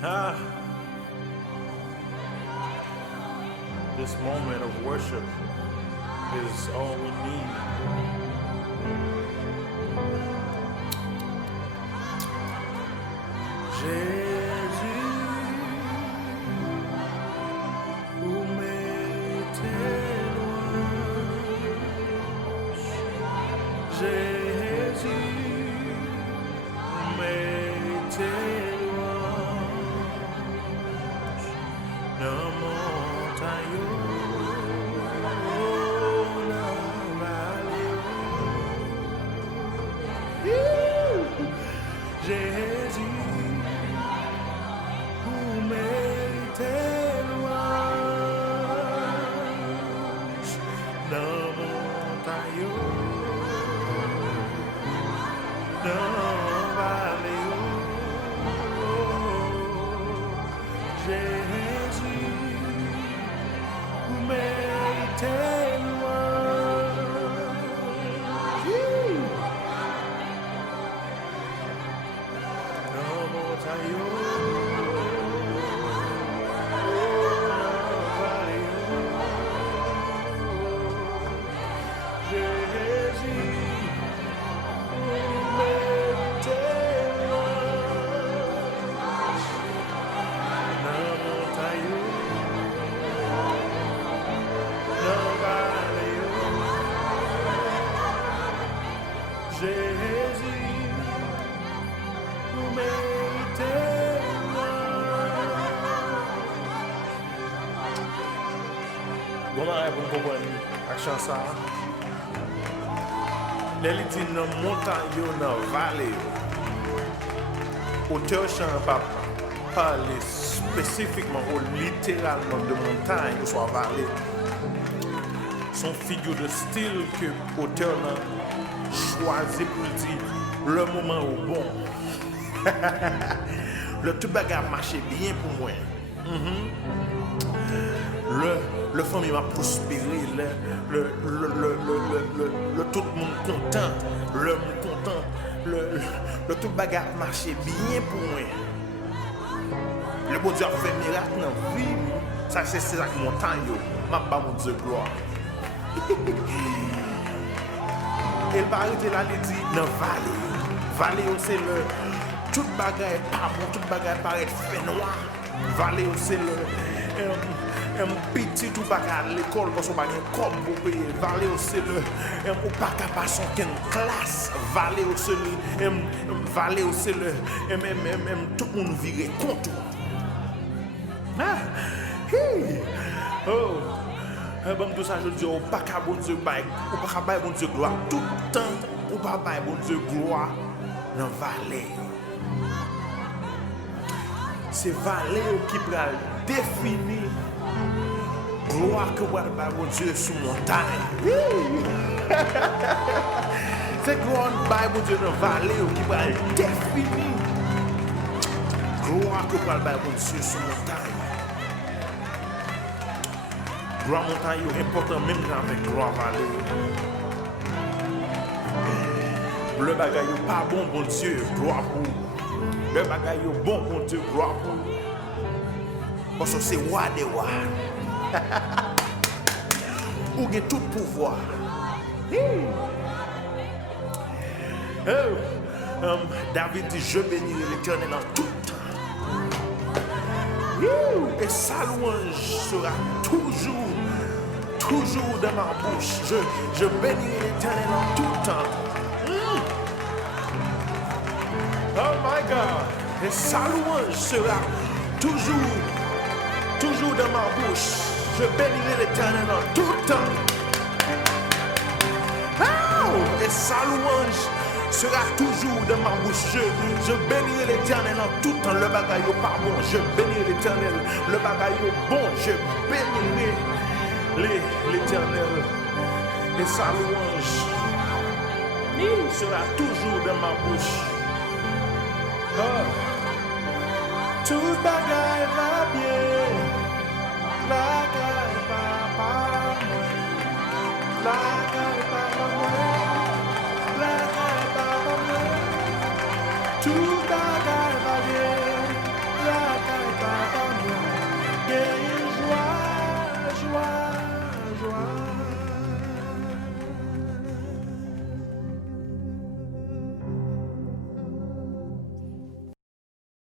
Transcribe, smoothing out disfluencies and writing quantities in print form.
Ah, this moment of worship is all we need. Jésus, où m'étais loin. Jésus, m'étais loin. Dans montagne, dans vallée. Jésus, pour comprendre action ça. Les dit dans montagne dans vallée. Auteur chant pas parler spécifiquement ou littéralement de montagne ou soit vallée. Son figure de style que auteur a choisi pour dire le moment au bon. Le tout bagarre marchait bien pour moi. Le famille m'a prospéré, le tout le monde content, le monde content, le tout bagarre marchait bien pour moi. Le bon Dieu a fait miracle dans la vie, ça c'est ça que montagne, m'a pas mon Dieu gloire. Et le baril là, il dit dans vallée, vallée c'est le tout bagarre est pas bon, tout bagarre paraît fait noir, vallée c'est le un petit tout pas à l'école parce qu'on pas comme pour payer valer aussi le ou pas capable passer aucune classe valer aussi le valer aussi le tout le monde virer contre ah oh bon tout ça je dis ou pas capable bon Dieu bail ou pas capable bon Dieu gloire tout le temps ou pas bail bon Dieu gloire dans valer c'est valer qui va définir gloire que va mon Dieu sur montagne. C'est gloire mon Dieu dans vallée qui va définir gloire que va mon Dieu sur montagne. Gloire montagne est important même avec gloire vallée. Le bagaille pas bon Dieu, gloire pour. Le bagaille bon Dieu, gloire pour. Parce que c'est roi des rois. Où il y a tout pouvoir. David dit, je bénirai l'Éternel en tout temps. Et sa louange sera toujours dans ma bouche. Je bénirai l'Éternel en tout temps. Oh my God. Et sa louange sera toujours dans ma bouche. Je bénirai l'Éternel en tout temps. Oh, et sa louange sera toujours dans ma bouche. Je bénirai l'Éternel en tout temps. Le bagaille pas bon. Je bénirai l'Éternel. Le bagaille bon. Je bénirai l'Éternel. Et sa louange sera toujours dans ma bouche. Oh. Tout bagaille va bien. La caille papa, la caille papa, la caille papa, tout bagaille.